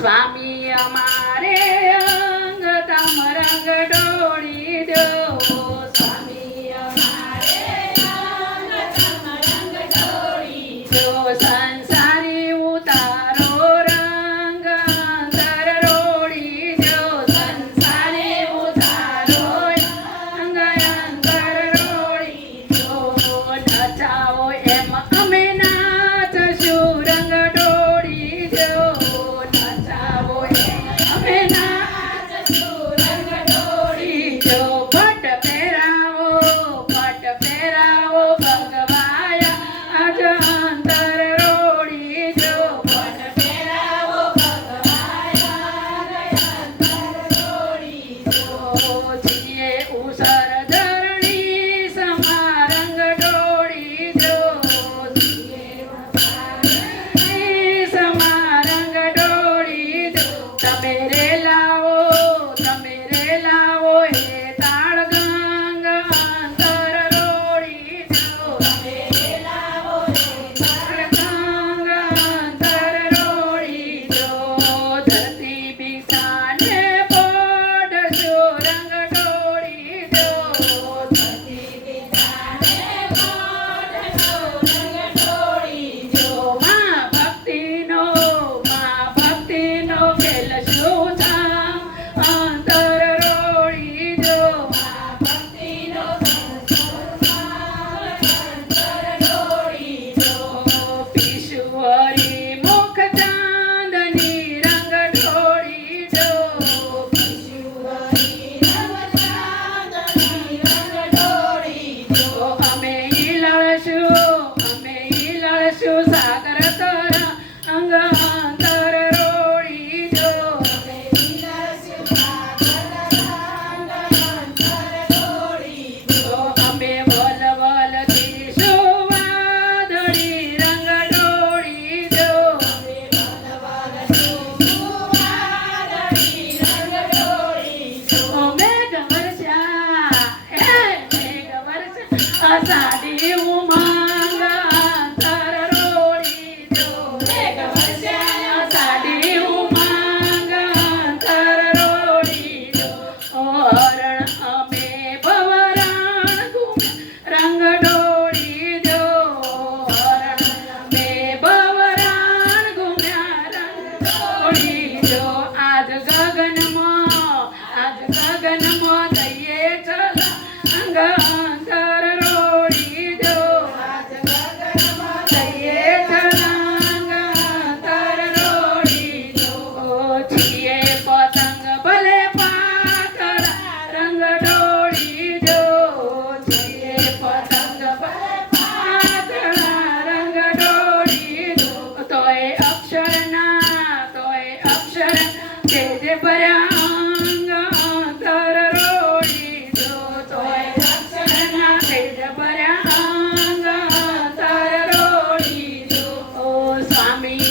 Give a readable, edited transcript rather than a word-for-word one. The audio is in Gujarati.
સ્વામી અમારે અંગ તમ રંગ ડોળી દો સ્વામી અમારે અંગ તમ રંગ ડોળી દો સંસારી ઉતારો રંગ અંતર રોળી દો સંસારી ઉતારો રંગ અંતર રોળી દો નચાવો એમ અમે નાચશું રંગ ડોળી દો નચાવો એમ અમે નાચશું રંગ ડોળી દો પટ પહેરાવો ભગવાયા આજ અંતર રોળી દો પટ પહેરાવો ભગવાયા આજ અંતર રોળી દો જીએ ઉસર ધરણી સમા રંગ ડોળી દો જીએ ઉસર ધરણી સમા રંગ ડોળી દો તમે રે લાવો હે તાળ ગંગ અંતર રોળી દો તમે રે લાવો હે તાળ ગંગ અંતર રોળી દો ધરતી ભિક્ષાને પોઢશો રંગ ડોળી દો ધરતી ભિક્ષાને પોઢશો રંગ ડોળી દો માં ભક્તિનો ખેલશો થામ અંતર રોળી દો માં ભક્તિનો અંતર રોળી દો પીશુવરી મુખ ચાંદની રંગ ડોળી દો પીશુવરી મુખ ચાંદની રંગ ડોળી દો અમે ઈ લડશું સાગર તર અંગ અંતર રોળી દો અમે ઈ લડશું સાગર અંગ અંતર રોળી દો અમે વલવલ દીશું વાદળી રંગ ડોળી દો અમે વલવલ દીશું વાદળી રંગ ડોળી દો મેઘ વર્ષા અષાઢી ઉમંગ અંતર રોળી દો મેઘ વર્ષા અષાઢી ઉમંગ અંતર રોળી દો હરણ અમે ભવરાણ ઘૂમ્યા રંગ ડોળી દો હરણ અમે ભવરાણ ઘૂમ્યા રંગ ડોળી દો આજ ગગનમાં દઈએ ચલા અંગ અંતર રોળી દો આજ ગગનમાં દઈએ ચલા અંગ અંતર રોળી દો છીએ પતંગ ભલે પાતળા રંગ ડોળી દો છીએ પતંગ ભલે પાતળા રંગ ડોળી દો તોય અક્ષર જે ભર્યા અંગ અંતર રોળી દો તોય અક્ષરના તેજ ભર્યા અંગ અંતર રોળી દો સ્વામી